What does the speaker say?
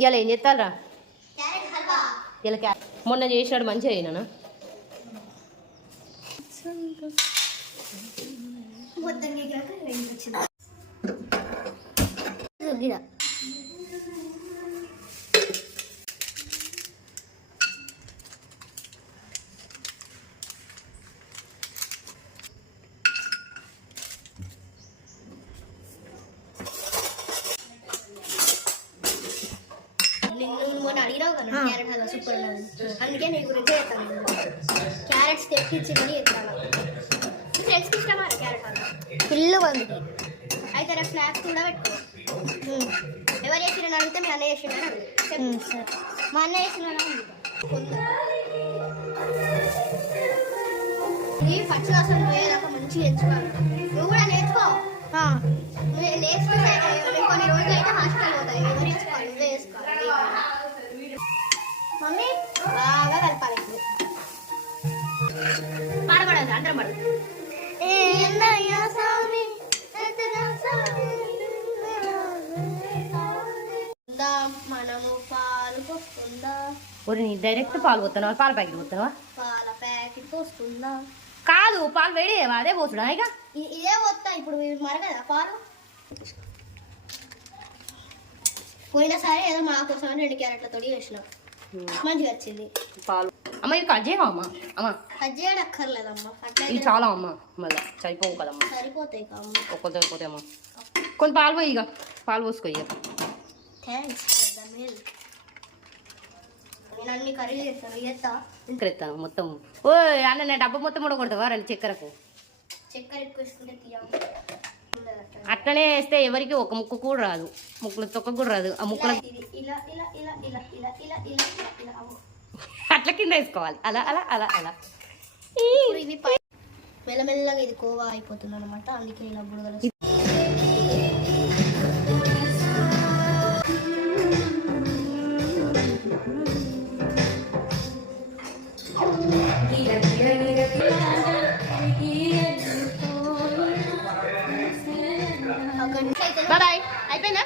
ఇవాళ ఏం చేస్తారా ఇలా మొన్న చేసినాడు మంచిగా అయినా అడిగినావు కదా క్యారెట్ హల్వా సూపర్ ఉన్నది, అందుకే నీ గురించి చెప్తాను. క్యారెట్స్ తెప్పించిందని చెప్తాను. ఫ్రెండ్స్కి ఇష్టమా క్యారెట్ హల్వా? ఫుల్ మందికి. అయితే రేపు స్నాక్స్ కూడా పెట్టుకో. ఎవరు చేసిన అడిగితే మీ అన్న చేసిన సరే, మా అన్న చేసిన పచ్చి వాసన పోయేదాకా మంచిగా తెచ్చుకోవాలి. నువ్వు కూడా నేర్చుకో. నేర్చుకుంటే కొన్ని రోజులు అయితే హాస్టల్ పోతాయి. ఎవరు వేసుకోవాలి? నువ్వే వేసుకోవాలి. మమ్మీ బాగా కలపాలి. పాడబడదు, అందరం పడదు. మనము పాలు పోసుకుందా? డైరెక్ట్ పాలు పోతున్నావా? పాల ప్యాకెట్ పోతున్నావా? పాల ప్యాకెట్ పోసుకుందా? కాదు, పాలు వేడి అదే పోతుడా? ఇక ఇదే పోతా. ఇప్పుడు మరగదా పాలు? పోయినసారి ఏదో మా కోసం 2 క్యారెట్లతో వేసినాం, మంచిగా వచ్చింది పాలు. అమ్మ ఇది కట్ చేయవా? అమ్మ అమ్మ కట్ చేయడం అక్కర్లేదమ్మా, అట్లా ఇది చాలా అమ్మ, మళ్ళీ సరిపోవు కదమ్మా. సరిపోతాయి అమ్మ, ఒక్కరు సరిపోతాయి అమ్మ. కొన్ని పాలు పోయి, ఇక పాలు పోసుకో. ఇక థ్యాంక్స్. నేను అన్ని కర్రీలు చేస్తాను. ఎత్తా ఇక్కడ ఎత్తా మొత్తం. ఓ అన్న నేను డబ్బా మొత్తం కూడా కొడతావా? రెండు చక్కెరకు చక్కెర ఎక్కువ వేసుకుంటే తీయాలి. అట్లనే వేస్తే ఎవరికి ఒక ముక్క కూడా రాదు, ముక్కలు తొక్క కూడా రాదు. ఆ ముక్కలు అట్లా కింద వేసుకోవాలి. అలా అలా అలా అలా. ఇవి మెల్లమెల్లగా ఇది కోవా అయిపోతుంది అనమాట, అందుకే ఇలా బుడగలు. బాయ్. అయిపోయిందా?